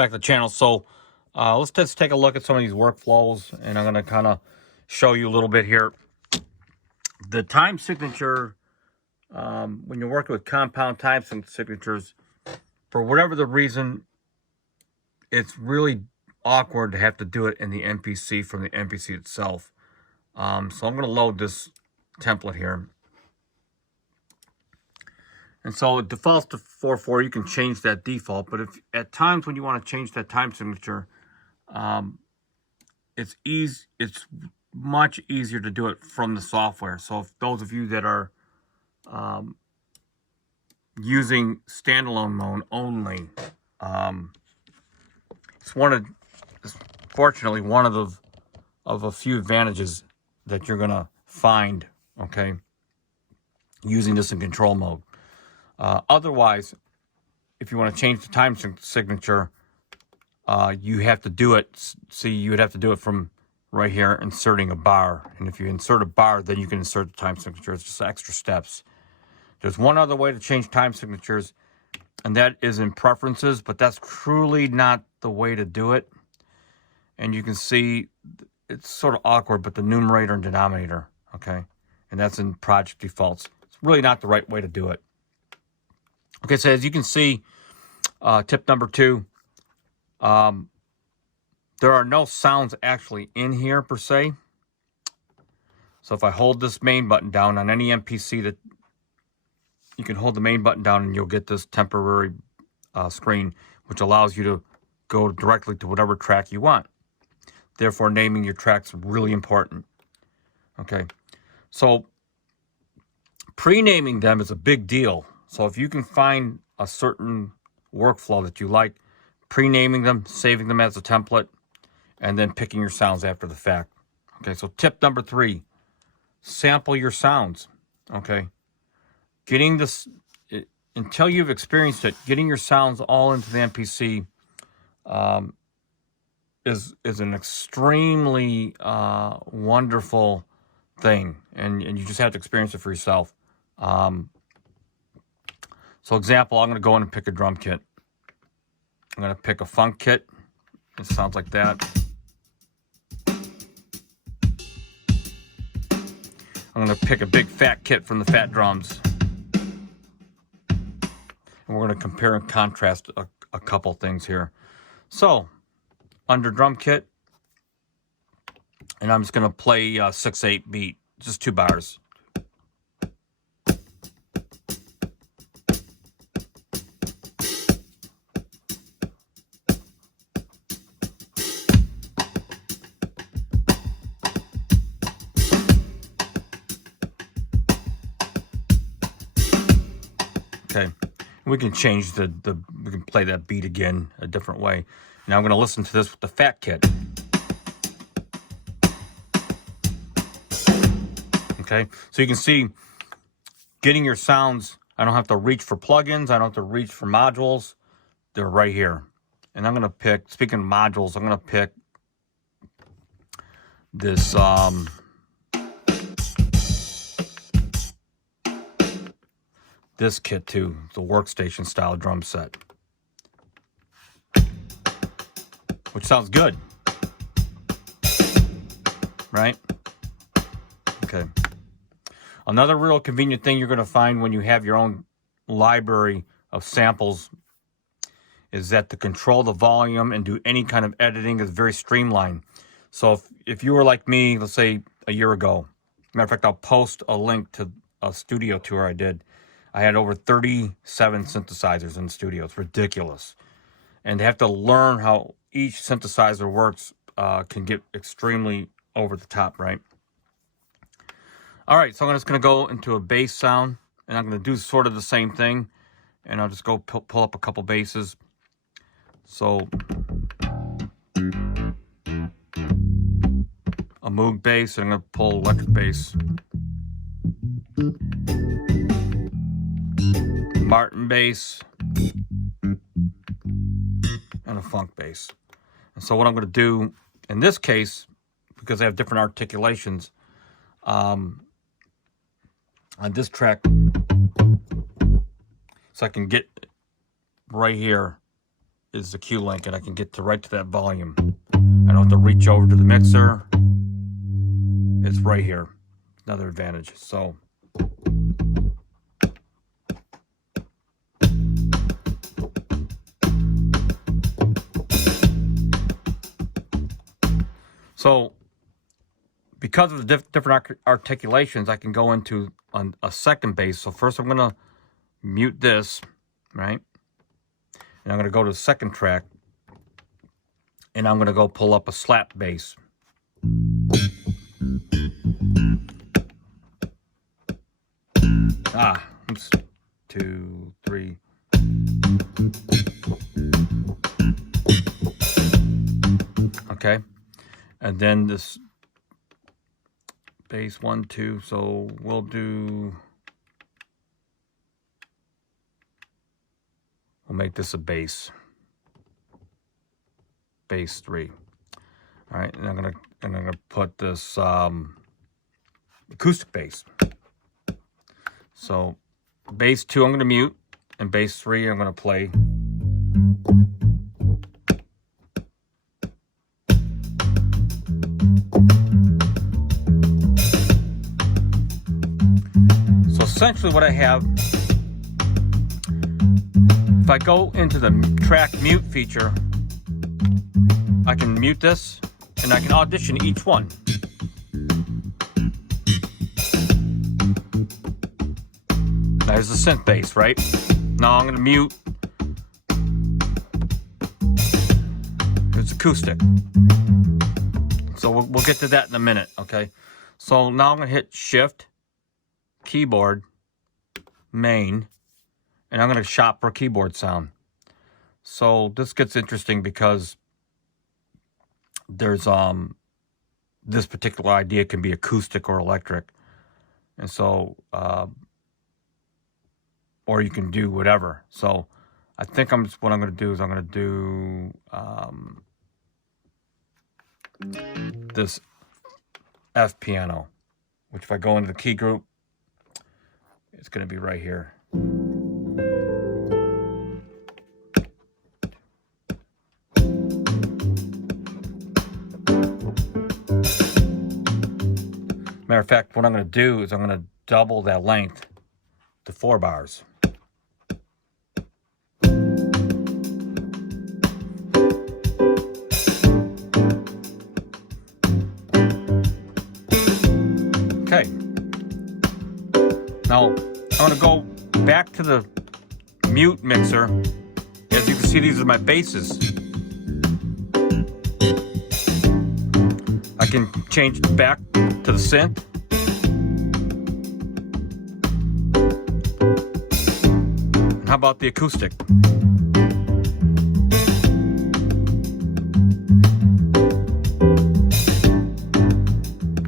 back to the channel. So let's just take a look at some of these workflows, and I'm going to kind of show you a little bit here. The time signature, when you're working with compound time signatures, for whatever the reason, it's really awkward to have to do it in the MPC from the MPC itself. So I'm going to load this template here. And so it defaults to 4:4. You can change that default, but if at times when you want to change that time signature, it's much easier to do it from the software. So if those of you that are using standalone mode only, it's fortunately one of a few advantages that you're gonna find, okay, using this in control mode. Otherwise, if you want to change the time signature, you have to do it. See, you would have to do it from right here, inserting a bar. And if you insert a bar, then you can insert the time signature. It's just extra steps. There's one other way to change time signatures, and that is in preferences, but that's truly not the way to do it. And you can see it's sort of awkward, but the numerator and denominator, okay? And that's in project defaults. It's really not the right way to do it. Okay, so as you can see, tip number 2, there are no sounds actually in here per se. So if I hold this main button down on any MPC, that you can hold the main button down and you'll get this temporary screen, which allows you to go directly to whatever track you want. Therefore, naming your tracks is really important. Okay, so pre-naming them is a big deal. So if you can find a certain workflow that you like, pre-naming them, saving them as a template, and then picking your sounds after the fact. Okay, so tip number 3, sample your sounds. Okay, getting this, until you've experienced it, getting your sounds all into the MPC is an extremely wonderful thing, and you just have to experience it for yourself. So example, I'm going to go in and pick a drum kit. I'm going to pick a funk kit. It sounds like that. I'm going to pick a big fat kit from the fat drums. And we're going to compare and contrast a couple things here. So, under drum kit, and I'm just going to play 6/8 beat, just 2 bars. Okay, we can change we can play that beat again a different way. Now I'm going to listen to this with the fat kit. Okay, so you can see getting your sounds, I don't have to reach for plugins, I don't have to reach for modules, they're right here. And I'm going to pick, speaking of modules, I'm going to pick this this kit too, the workstation style drum set, which sounds good, right? Okay. Another real convenient thing you're going to find when you have your own library of samples is that to control the volume and do any kind of editing is very streamlined. So if you were like me, let's say a year ago, matter of fact, I'll post a link to a studio tour I did. I had over 37 synthesizers in the studio. It's ridiculous. And to have to learn how each synthesizer works can get extremely over the top, right? All right, so I'm just going to go into a bass sound, and I'm going to do sort of the same thing. And I'll just go pull up a couple basses. So, a Moog bass, and I'm going to pull electric bass. Martin bass, and a funk bass. And so what I'm going to do in this case, because I have different articulations, on this track, so I can get right here is the Q link, and I can get right to that volume. I don't have to reach over to the mixer. It's right here. Another advantage. So because of the different articulations, I can go into a second bass. So first I'm going to mute this, right? And I'm going to go to the second track, and I'm going to go pull up a slap bass. Oops. 2, 3. Okay. And then this bass 1, 2. So we'll make this a bass. Bass 3. All right, and I'm gonna put this acoustic bass. So bass 2 I'm gonna mute, and bass 3 I'm gonna play. So essentially what I have, if I go into the track mute feature, I can mute this, and I can audition each one. There's the synth bass, right? Now I'm going to mute. It's acoustic. So we'll get to that in a minute, okay? So now I'm going to hit Shift, Keyboard, Main, and I'm going to shop for keyboard sound. So this gets interesting because there's this particular idea can be acoustic or electric, and so or you can do whatever. So I think what I'm going to do is I'm going to do this F piano, which if I go into the key group, it's going to be right here. Matter of fact, what I'm going to do is I'm going to double that length to 4 bars. Okay. Now, I'm going to go back to the mute mixer. As you can see, these are my basses. I can change it back to the synth. And how about the acoustic?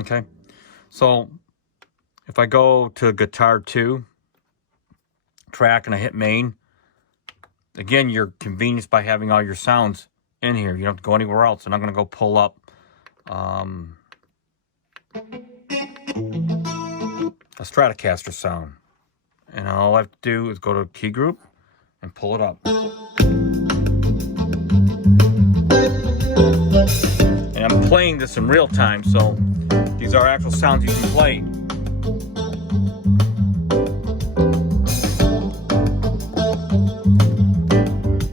Okay, so if I go to guitar 2 track and I hit main, again, you're convenienced by having all your sounds in here. You don't have to go anywhere else. And I'm going to go pull up a Stratocaster sound, and all I have to do is go to key group and pull it up, and I'm playing this in real time, so these are actual sounds you can play.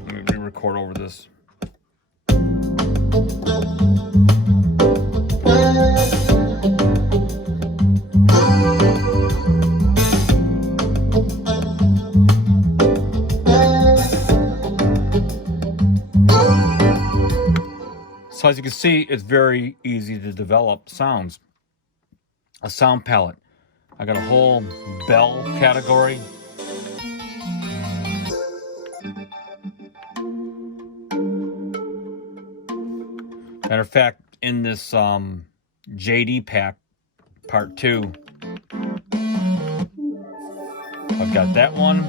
Let me record over this. So as you can see, it's very easy to develop sounds. A sound palette. I got a whole bell category. Matter of fact, in this JD pack, part 2, I've got that one.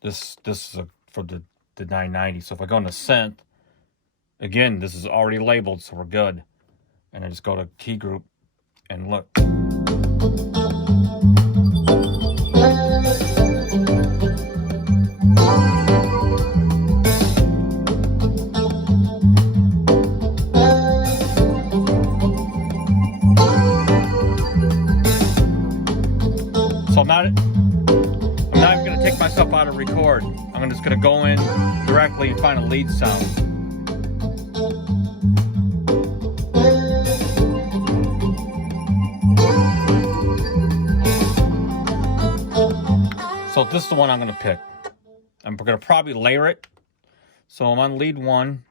This is for the 990. So if I go into synth, again, this is already labeled, so we're good. And I just go to key group and look. myself out of record. I'm just going to go in directly and find a lead sound. So this is the one I'm going to pick. I'm going to probably layer it. So I'm on lead 1.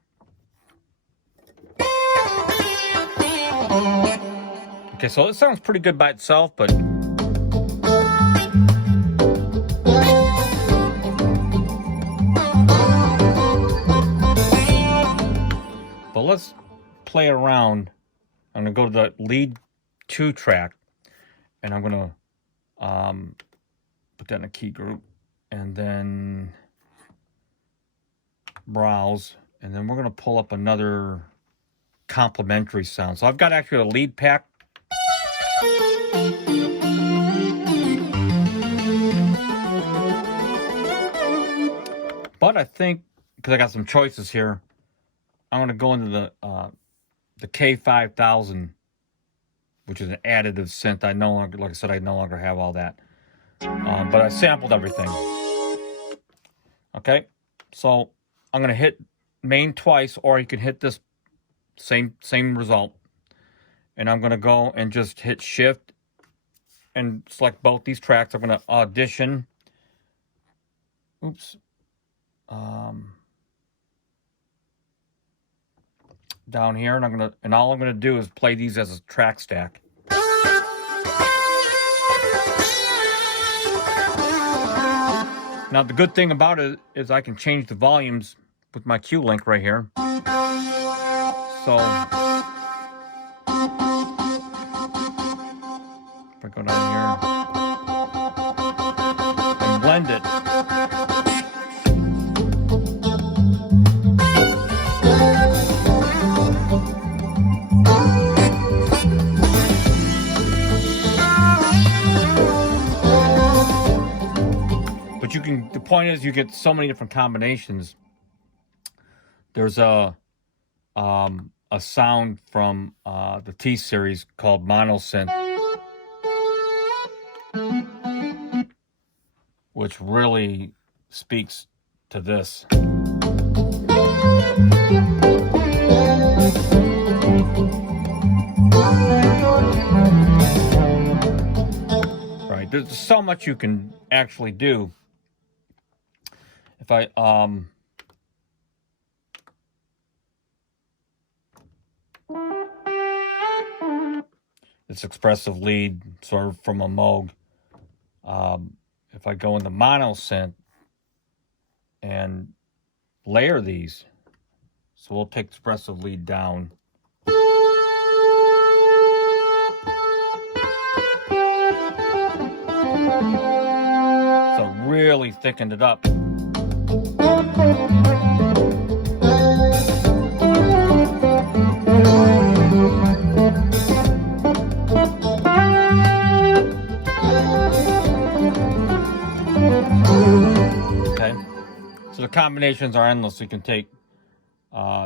Okay, so it sounds pretty good by itself, but let's play around. I'm going to go to the lead 2 track, and I'm going to put that in a key group, and then browse, and then we're going to pull up another complementary sound. So I've got actually a lead pack. But I think, because I got some choices here, I'm going to go into the K5000, which is an additive synth. I no longer, like I said, I no longer have all that. But I sampled everything. Okay, so I'm going to hit main twice, or you can hit this same result. And I'm going to go and just hit shift and select both these tracks. I'm going to audition. Oops. Down here, and all I'm gonna do is play these as a track stack. Now the good thing about it is I can change the volumes with my Q link right here. So if I go down here and blend it. The point is, you get so many different combinations. There's a sound from the T series called mono synth, which really speaks to this. Right, there's so much you can actually do. If I this expressive lead sort of from a Moog. If I go into mono synth and layer these, so we'll take expressive lead down. So really thickened it up. Okay, so the combinations are endless. You can take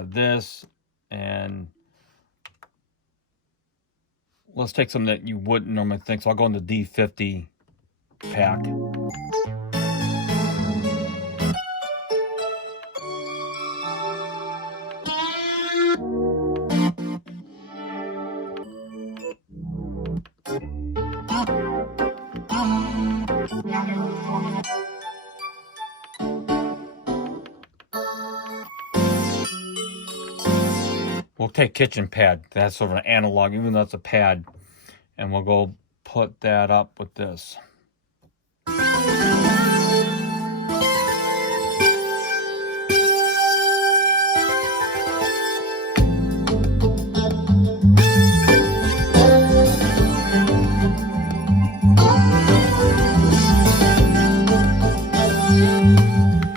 this, and let's take some that you wouldn't normally think. So I'll go into D50 pack. We'll take kitchen pad. That's sort of an analog, even though it's a pad. And we'll go put that up with this.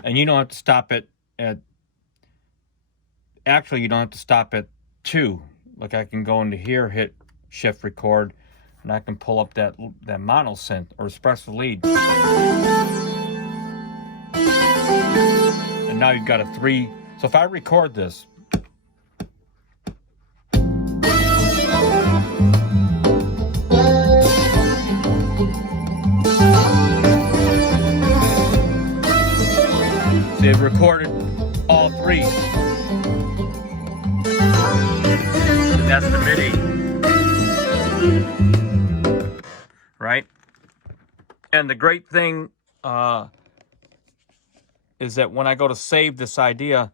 And you don't have to stop it at, actually you don't have to stop at 2. Like I can go into here, hit shift record, and I can pull up that mono synth or expressive lead. And now you've got a 3. So if I record this, See, it recorded all three. And that's the MIDI. Right? And the great thing is that when I go to save this idea,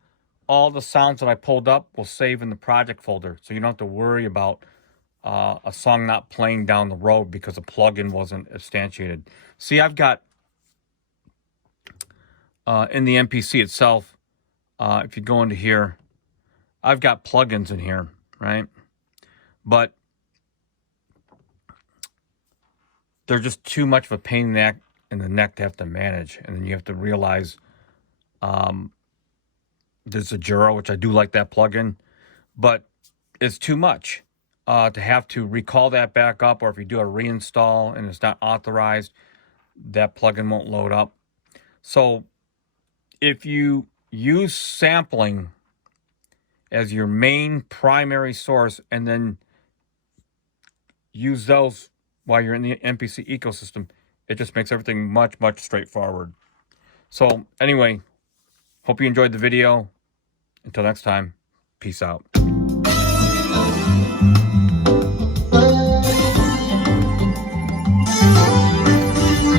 all the sounds that I pulled up will save in the project folder. So you don't have to worry about a song not playing down the road because a plugin wasn't instantiated. See, I've got, in the MPC itself, if you go into here, I've got plugins in here, right? But they're just too much of a pain in the neck to have to manage. And then you have to realize there's a Jura, which I do like that plugin, but it's too much to have to recall that back up, or if you do a reinstall and it's not authorized, that plugin won't load up. So if you use sampling as your main primary source and then use those while you're in the MPC ecosystem, it just makes everything much, much straightforward. So anyway, hope you enjoyed the video. Until next time, peace out.